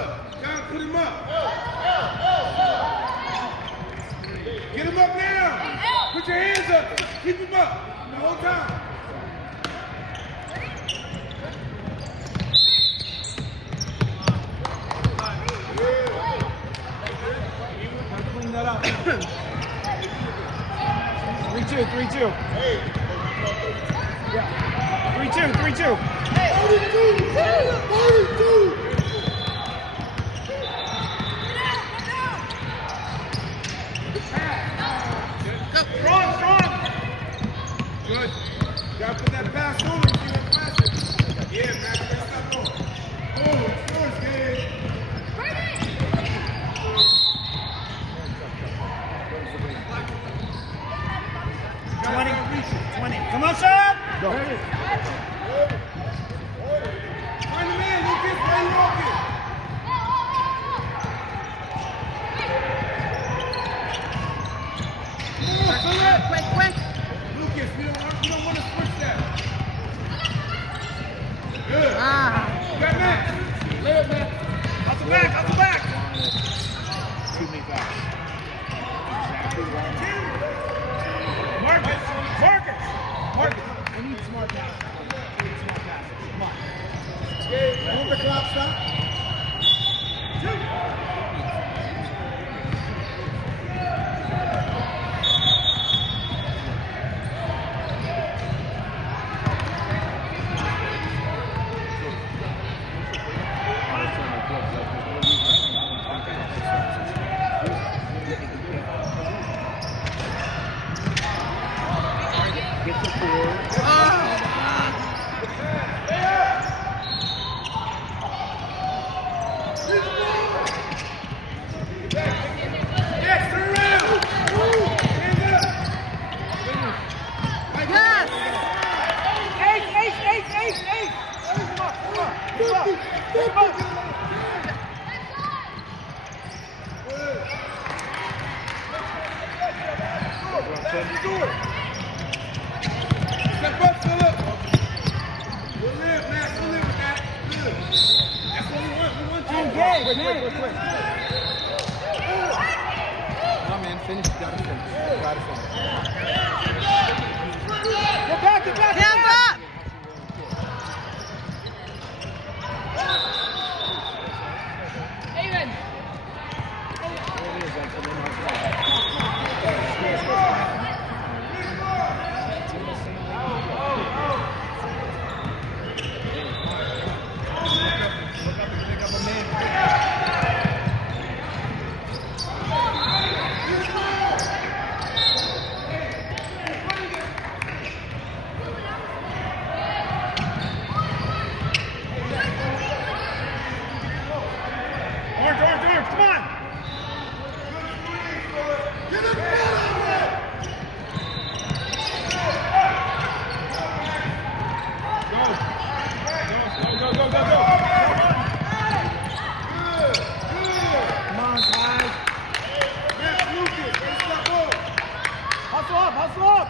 up. John, put him up. Get him up now. Put your hands up. Keep him up the whole time. Clean that up. 3-2. Yeah. 3-2. Hey. 42. Strong. Good. Gotta put that pass on him. See that pass. Yeah, man. That's not going. Oh, scores, man. 20. Come on, son. Go. Find the man, Lucas. Where you walking? Quick. Lucas, we don't want to switch that. Good. Got Matt. Lay it, Matt. Out the back. Too many fouls. Marcus. We need smart passes. Come on. Move the clock, stop. Get the four. Step up, Philip. We'll live, Matt. We'll live with that. Good. That's what we want. We want you. Quick. Come on, man. Finish. Gotta finish. Get back. Hands up. Come on. Hustle up.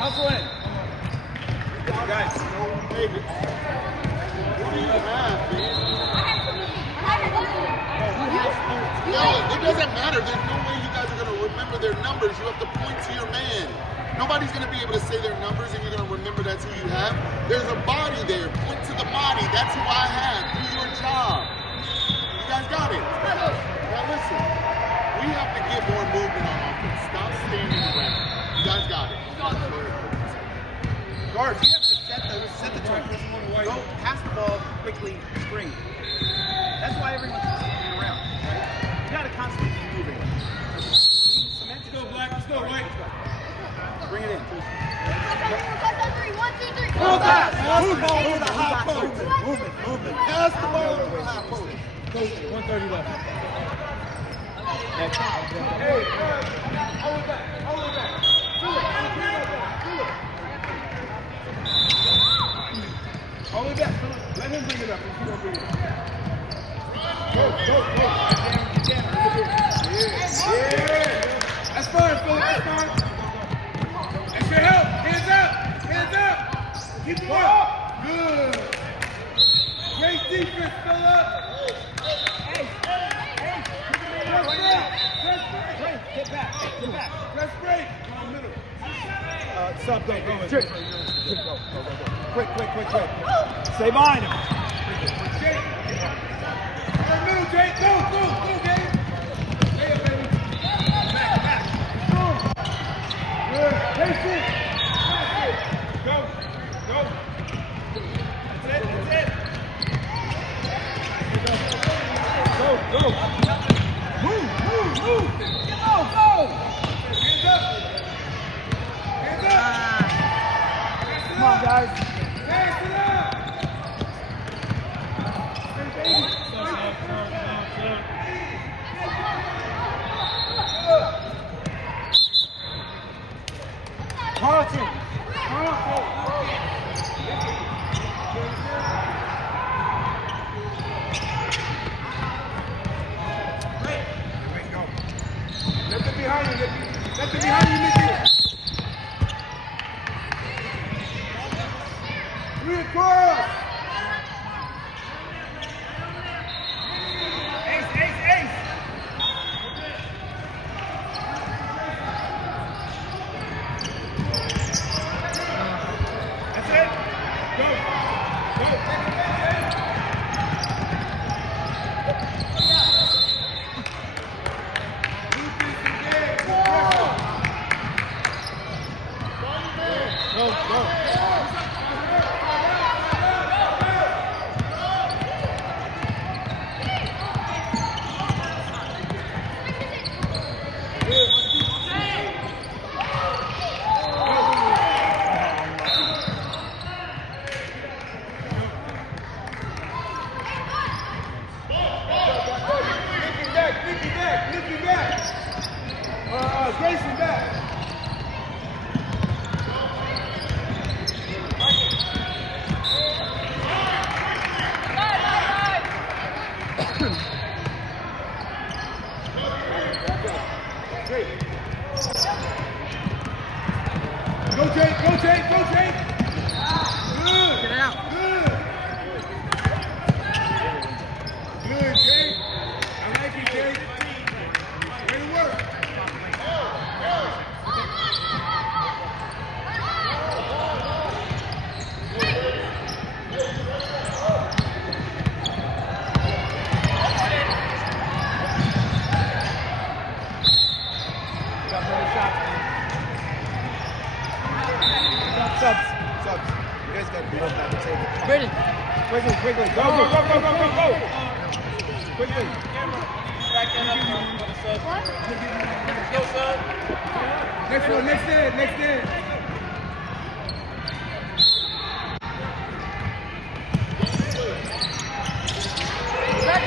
Hustle in. Guys, David. What do you have, man? No, it doesn't matter. There's no way you guys are going to remember their numbers. You have to point to your man. Nobody's going to be able to say their numbers and you're going to remember that's who you have. There's a body there. Point to the body. That's who I have. Do your job. You guys got it. Now listen, we have to get more movement on offense. Stop standing around. You guys got it. Guards, you have to set the tone. Go pass the ball quickly, spring. That's why everyone's moving around. Right? You got to constantly be moving. Let's go, Black. Let's go, White. Bring it in. 1, 2, 3. Hold that. Pass the ball to the high post. Movement. Pass the ball to the high post. 1:30 left. Hey, hold it back. Hold it back. Hold it back. Let him bring it up. If you don't bring it up. Go. Yeah. That's fine, Philip. That's fine. That's your help. Hands up. Keep it up. Good. Great defense, Philip. Get back. Let's break. Come on, middle. Stop, go. Trick. Go. Quick. Stay behind him. Jake. Right middle, Jake. Go, Jake. Hey, baby. Back. Boom. Good. Patient. Go. That's it. Go. Move. Go. Hands up. Come on, guys. Pass it up. Carlton. Left it behind you, Nicky. Three across. Ace. That's it. Go. Nicky back. Grayson back. Go, Jake. Good. Get out. Good, Jake. I like it, Jake. Way to work. Subs. You guys got to be on that table. Ready. Quickly. Go. Quickly. Next one, next in. Back.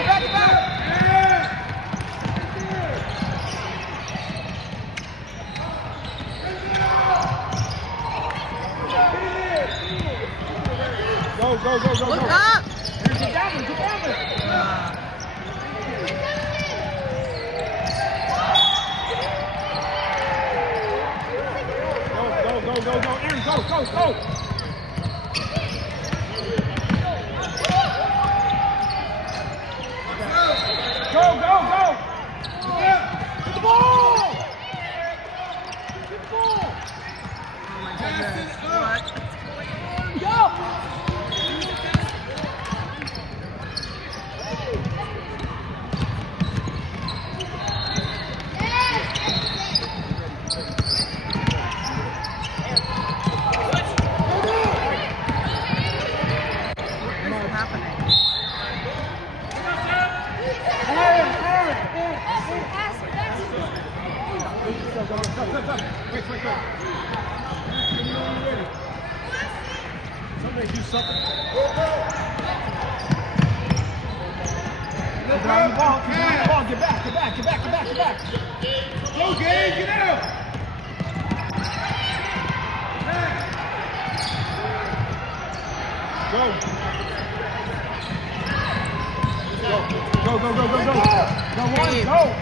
Go. Look up. Get down there. Go. Aaron, go. Go. Get the ball. Oh my goodness. What? Go. something. Look Drive the ball, up. drive the ball. Get back, get back, get back, get back, get back. Go, Gabe, get out. Go. Go, go, go, go, go. Go, one, go.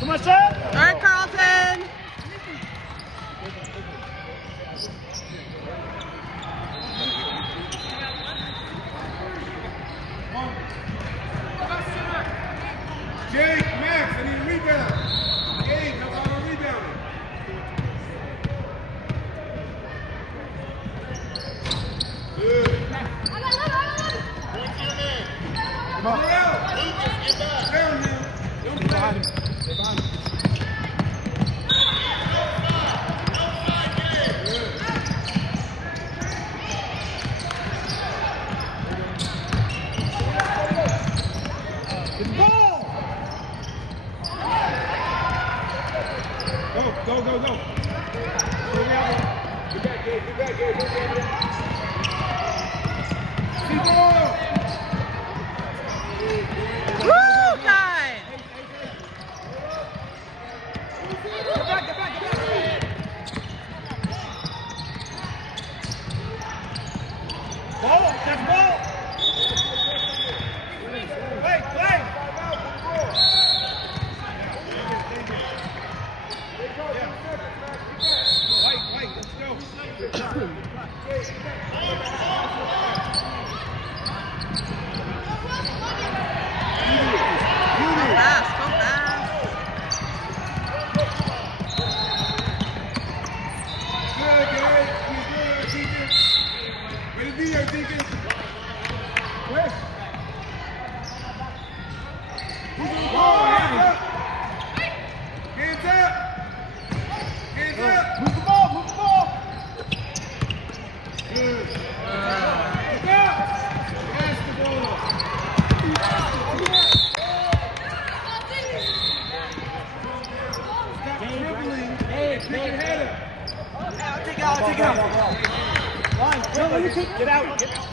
Come on, son. All right, Carlton. Jake, Max, I need a rebound. Gabe, how about a rebound? Good. Come on. Get out. Down now. Don't Stay behind play. him. Stay behind him. Get the ball. Go, go, go, go. Get back, Gabe. Get back, Gabe. Get back, Gabe. Keep on. Woo, guys. Get back, get back, get back. Ball, that's ball. Play, play. Wait, let's go. Go fast, go fast. Good, Gabe. You good, Deacon. Way to be here, Deacon. Quick. Who's on the ball? Hands up. Hands up. Hands up. Move the ball, move the ball. Good. Look up. Pass the ball. Stop dribbling. Hey, pick your head up. Take it out, take it out. Line, no, you take, get out, get out.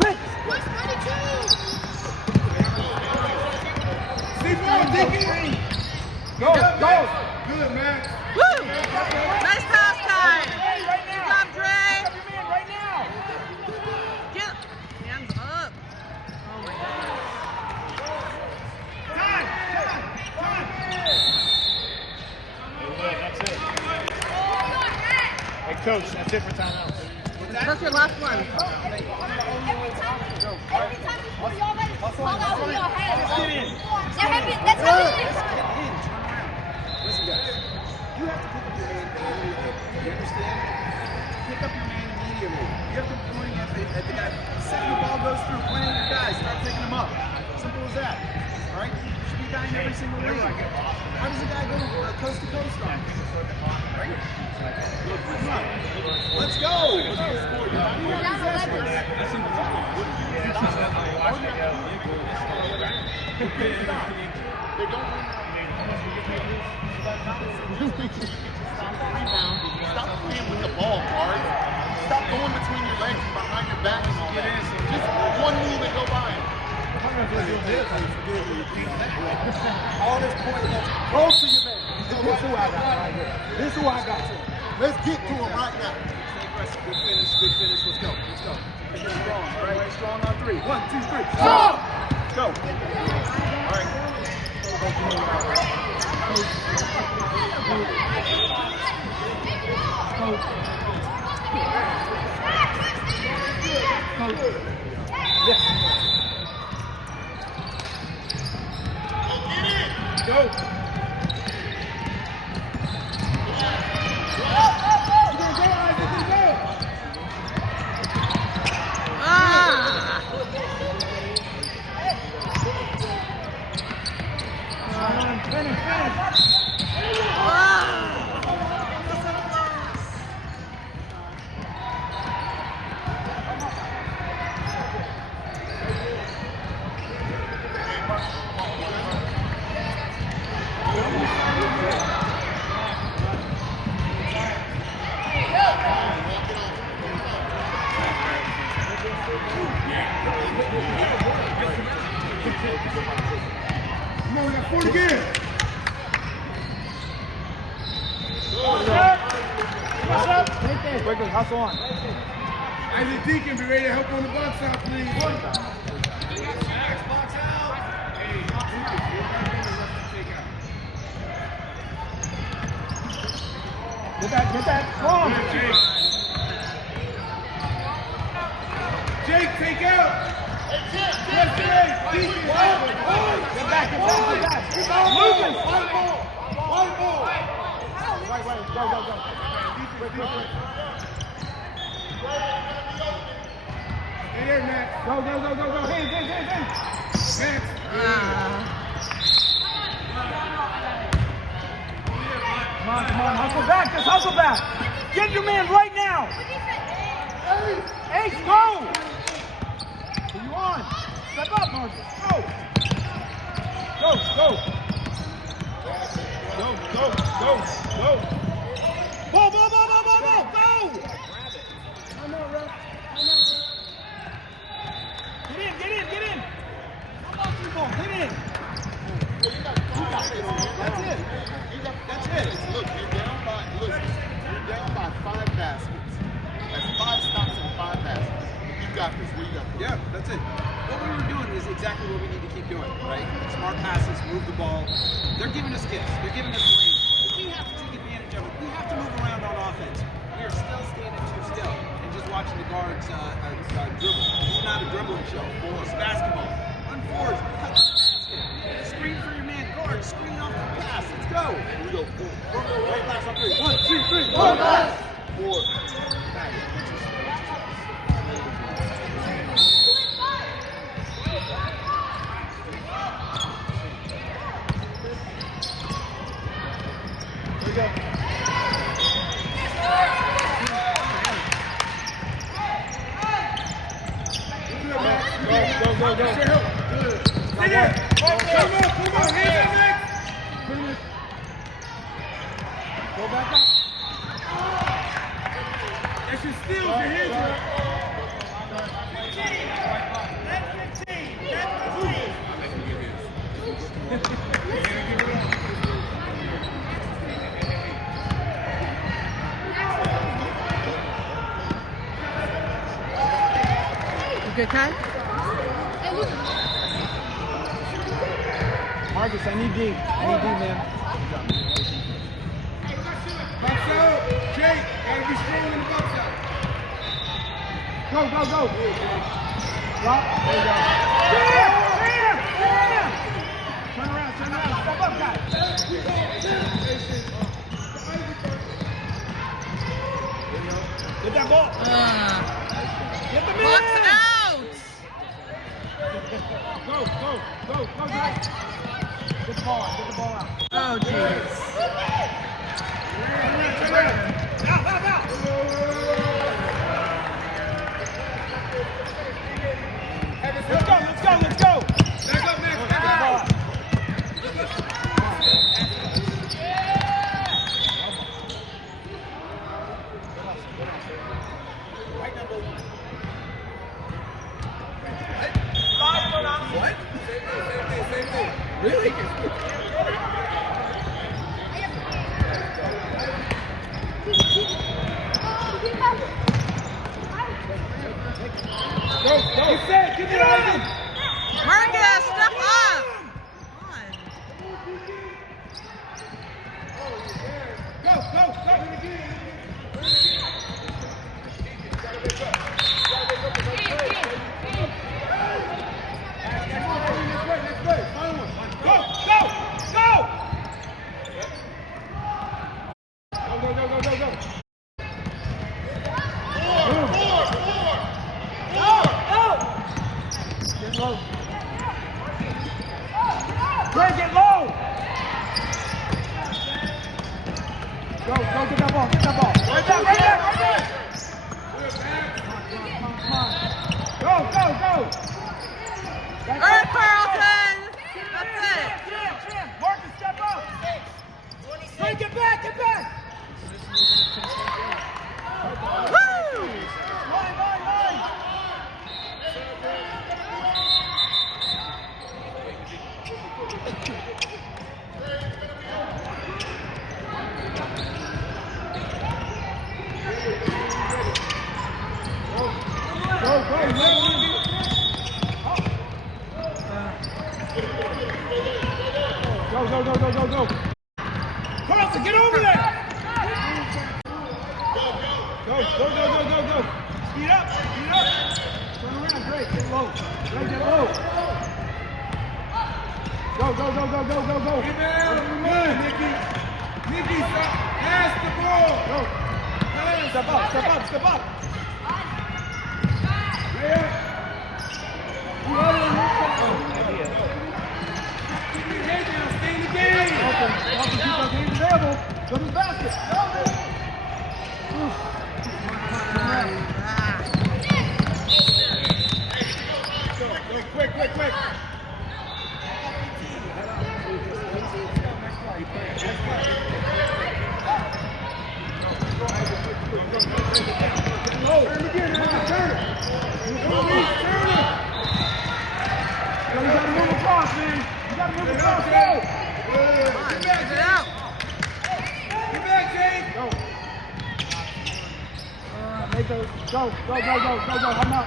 Quick. Keep on, Deacon. Go, go. Good, man. Woo. Nice pass, Ty. Good job, Dre. Up your man right now. Get hands up. Oh my God. Time, time. That's it. Hey, coach, that's it for timeout. That's your last one. Listen, guys. You have to pick up your man immediately. You understand? Pick up your man immediately. You have to point at the guy. Second the ball goes through, point at your guys, start picking them up. Simple as that. All right? You should be a guy in every single league. How does a guy go coast to coast on? Right? Come on. Let's go. They don't Stop playing with the ball, guard. Stop going between your legs and behind your back and all that. Just one move and go by him. All this point, go to your man. This is who I got right here. This is who I got. Let's get to him right now. Stay aggressive. Good finish. Good finish. Let's go. Let's go. Stay strong. All right. Strong on three. 1, 2, 3. Strong. Go. All right. Go. Ah. Come on, we got 40 again. Quickly, hustle on. Isaac Deacon, be ready to help on the box out, please. Get that. Come on. Jake, take out. Yes, Jake. Deacon. Get back. Moving. White ball. Right, go. Quick. Stay there, Max. Go. Hands. Max. Come on, hustle back, just hustle back. Get your man right now. Ace, go. Who you on? Step up, Marcus. Go. Ball, go. Get in. Come on, ball, get in. That's it. Look, you're down by 5 baskets. That's 5 stops and 5 baskets. You got this. What you got? Yeah, that's it. What we were doing is exactly what we need to keep doing, right? Smart passes, move the ball. They're giving us gifts. They're giving us lanes. We have to take advantage of it. We have to move around on offense. We are still standing too still and just watching the guards dribble. This is not a dribbling show. It's basketball. Run forward. Cut to the basket. Screen for your man. Guard. Screen off the pass. Let's go. Here we go. 4. Right pass on 3. 1, 2, 3. 1 pass. 4. Here we go. Go. Good. Stay there. Come on. Hands up, Max. Go back up. That's your steal. Your hands up. Good time? Marcus, I need D, man. Box out. Jake, gotta be strong in the box out. Go. Drop. There you go. Bam! Turn around. Step up, guys. Get that ball. Get the man. Box out! Go, guys. Get the ball out. Oh, jeez. Turn around. Out. Let's go. Back up, Max. Back up. What? Same thing. Really? Go. Get it on. Marcus, step up! Come Get low. Go, get that ball. Right there. Go. All right, Carlton. That's it. Jam. Marcus, step up. Hey, get back. Woo! Line. Go. Carlson, get over there! Go. Speed up. Turn around, Drake. Get low. Drake, get low. Go. Rebound, run, Nikki. Nikki, stop. Pass the ball. Go. Step up. Layup. Keep your head down. Stay in the game. Keep those hands available. Go to the basket. Quick. Turn again. Turn it. You gotta move across, man. You gotta move across. Go. Get back, Jay. Go. Make those. Go. I'm up.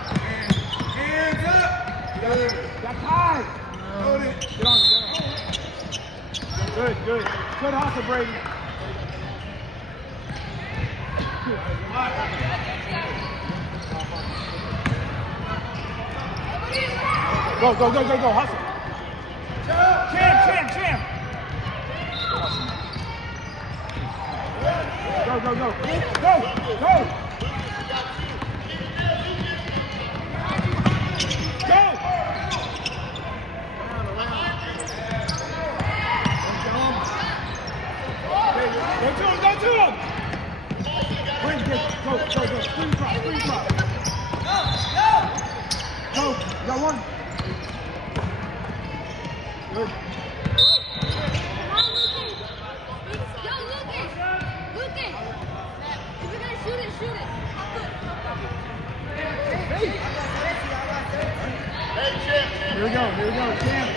Hands up. Got time. Hold it. Get on. Good. Good hustle, Brady. Go. Hustle. Champ. Go. Go to him! Bring it, go. Screen drop. Go, you got one. Good. Lucas! If you're gonna shoot it. Here we go, Cam.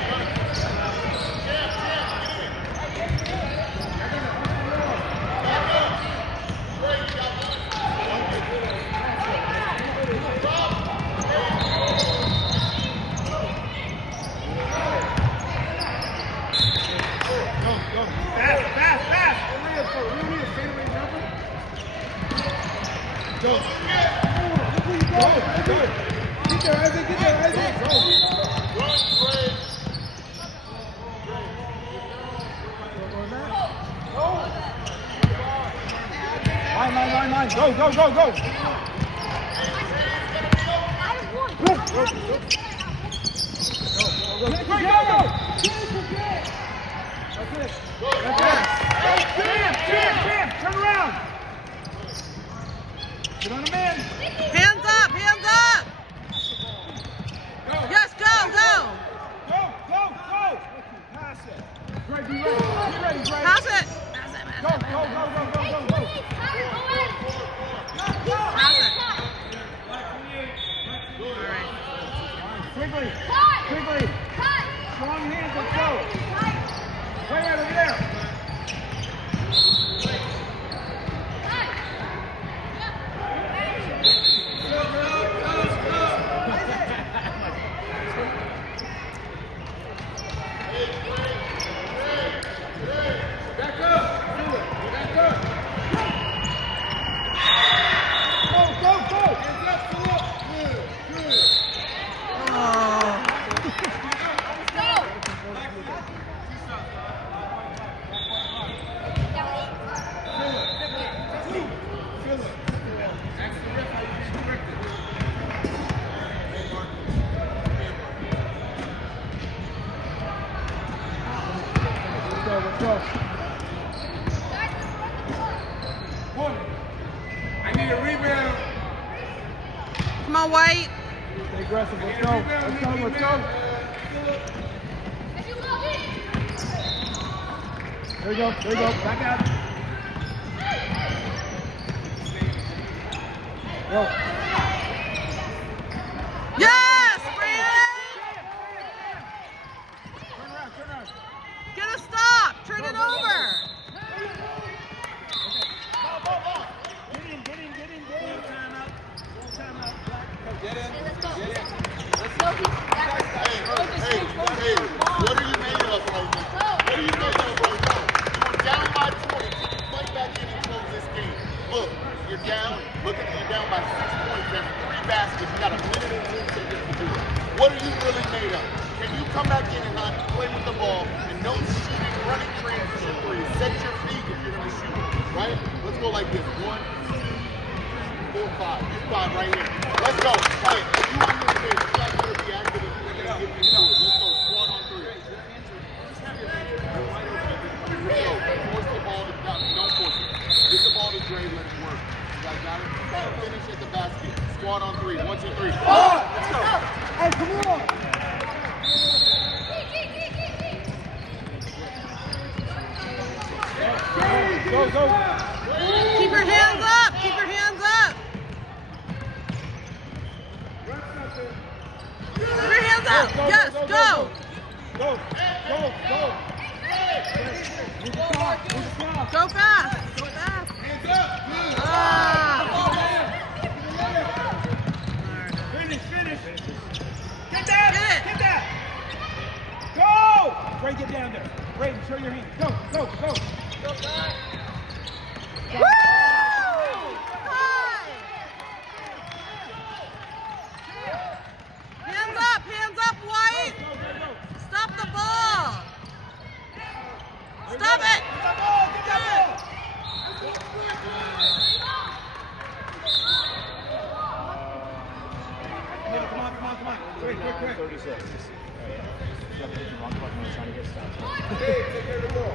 Fast. We don't need a fadeaway jumper. Go. Get there, Isaac. Go. Line. Go. Champ, turn around. Get on the man. Hands up! Yes, go! Go. Pass it. Dre, be ready, Dre. Pass it! Go. Pass it. Quickly. Strong hands, let's go. Way out of there. Back up. Go. Hands up, Philip. Good. Oh. Let's go. I need a rebound. Come on, White. Stay aggressive. Let's go. There you go. Back out. Go. Yes, Brandon! Turn Get a stop. Turn it over. Get in. Time out. Get in. Let's go. Get in. Let's go. Hey, what are you made of right now? What are you made of right now? You're down by 20. Can you fight back in and close this game? Look, you're down. Look at you're down by 6 points. That's 3 baskets. You got a minute and 10 seconds to do it. What are you really made of? Can you come back in and not play with the ball and no shooting, running transition threes? Set your feet if you're going to shoot, right? Let's go like this. 1, 2, 4, 5. You 5 right here. Let's go. Hey, if you want your space, you guys better be active if you're going to get these doors. Let's go. Squad on 3. Let's go. Force the ball to don't force it. Get the ball to Dre, let it work. You guys got it? Finish at the basket. Squad on 3. 1, 2, 3. Oh! Let's go. Hey, come on. Go. Keep your hands up. Keep your hands up. Keep your hands up. Yes, go. Go. Go fast. Hands up. Good. Ah. Finish. Get that. Get it. Go. Ray, get down there. Ray, show your hands. Go. Woo! High. Hands up, White. Stop the ball. Stop it. Get that ball. Come on. Quick. 36. You have to hit the wrong button when trying to get stopped. Hey, take care of the ball.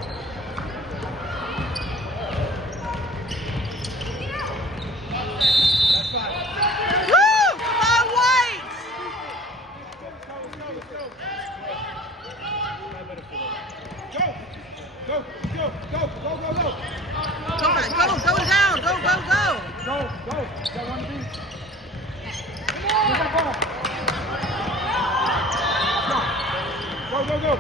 Woo! Come on, White. Go. Go down. Go. Go. Got one to beat. Get that ball. Go. Go.